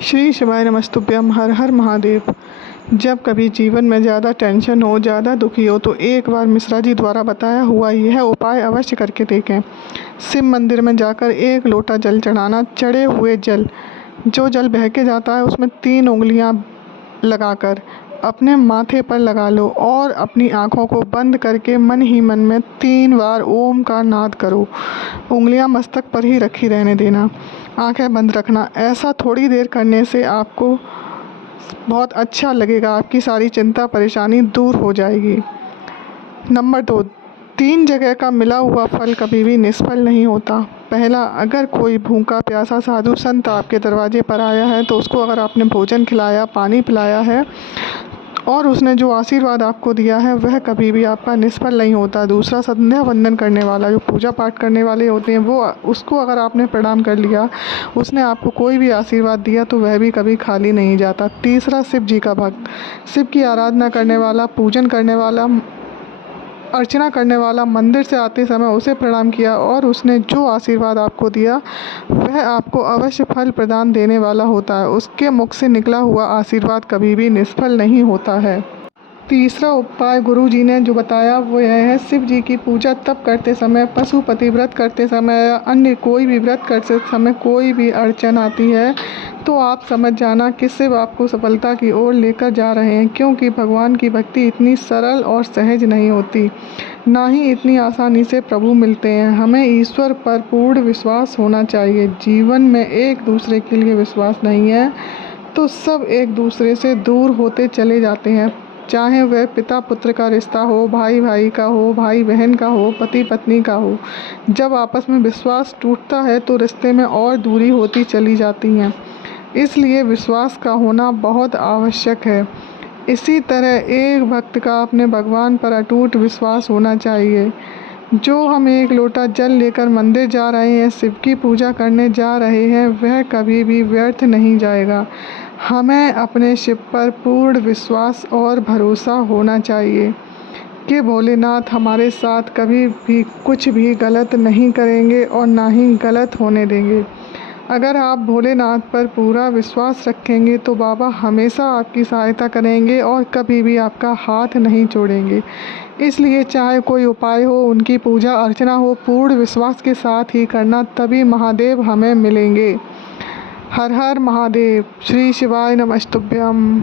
श्री शिवाय नमस्तुभ्यम। हर हर महादेव। जब कभी जीवन में ज़्यादा टेंशन हो, ज़्यादा दुखी हो, तो एक बार मिश्रा जी द्वारा बताया हुआ यह उपाय अवश्य करके देखें। शिव मंदिर में जाकर एक लोटा जल चढ़ाना। चढ़े हुए जल, जो जल बह के जाता है, उसमें 3 उंगलियां लगाकर अपने माथे पर लगा लो और अपनी आँखों को बंद करके मन ही मन में 3 बार ओम का नाद करो। उंगलियां मस्तक पर ही रखी रहने देना, आंखें बंद रखना। ऐसा थोड़ी देर करने से आपको बहुत अच्छा लगेगा, आपकी सारी चिंता परेशानी दूर हो जाएगी। नंबर 2, 3 जगह का मिला हुआ फल कभी भी निष्फल नहीं होता। पहला, अगर कोई भूखा प्यासा साधु संत आपके दरवाजे पर आया है, तो उसको अगर आपने भोजन खिलाया, पानी पिलाया है और उसने जो आशीर्वाद आपको दिया है, वह कभी भी आपका निष्फल नहीं होता। दूसरा, संध्या वंदन करने वाला, जो पूजा पाठ करने वाले होते हैं, वो उसको अगर आपने प्रणाम कर लिया, उसने आपको कोई भी आशीर्वाद दिया, तो वह भी कभी खाली नहीं जाता। तीसरा, शिव जी का भक्त, शिव की आराधना करने वाला, पूजन करने वाला, अर्चना करने वाला, मंदिर से आते समय उसे प्रणाम किया और उसने जो आशीर्वाद आपको दिया, वह आपको अवश्य फल प्रदान देने वाला होता है। उसके मुख से निकला हुआ आशीर्वाद कभी भी निष्फल नहीं होता है। तीसरा उपाय गुरु जी ने जो बताया वो यह है, शिव जी की पूजा तब करते समय, पशुपति व्रत करते समय या अन्य कोई भी व्रत करते समय कोई भी अड़चन आती है, तो आप समझ जाना कि शिव आपको सफलता की ओर लेकर जा रहे हैं। क्योंकि भगवान की भक्ति इतनी सरल और सहज नहीं होती, ना ही इतनी आसानी से प्रभु मिलते हैं। हमें ईश्वर पर पूर्ण विश्वास होना चाहिए। जीवन में एक दूसरे के लिए विश्वास नहीं है तो सब एक दूसरे से दूर होते चले जाते हैं। चाहे वह पिता पुत्र का रिश्ता हो, भाई भाई का हो, भाई बहन का हो, पति पत्नी का हो। जब आपस में विश्वास टूटता है तो रिश्ते में और दूरी होती चली जाती है। इसलिए विश्वास का होना बहुत आवश्यक है। इसी तरह एक भक्त का अपने भगवान पर अटूट विश्वास होना चाहिए। जो हम एक लोटा जल लेकर मंदिर जा रहे हैं, शिव की पूजा करने जा रहे हैं, वह कभी भी व्यर्थ नहीं जाएगा। हमें अपने शिव पर पूर्ण विश्वास और भरोसा होना चाहिए कि भोलेनाथ हमारे साथ कभी भी कुछ भी गलत नहीं करेंगे और ना ही गलत होने देंगे। अगर आप भोलेनाथ पर पूरा विश्वास रखेंगे तो बाबा हमेशा आपकी सहायता करेंगे और कभी भी आपका हाथ नहीं छोड़ेंगे। इसलिए चाहे कोई उपाय हो, उनकी पूजा अर्चना हो, पूर्ण विश्वास के साथ ही करना, तभी महादेव हमें मिलेंगे। हर हर महादेव। श्री शिवाय नमस्तुभ्यम।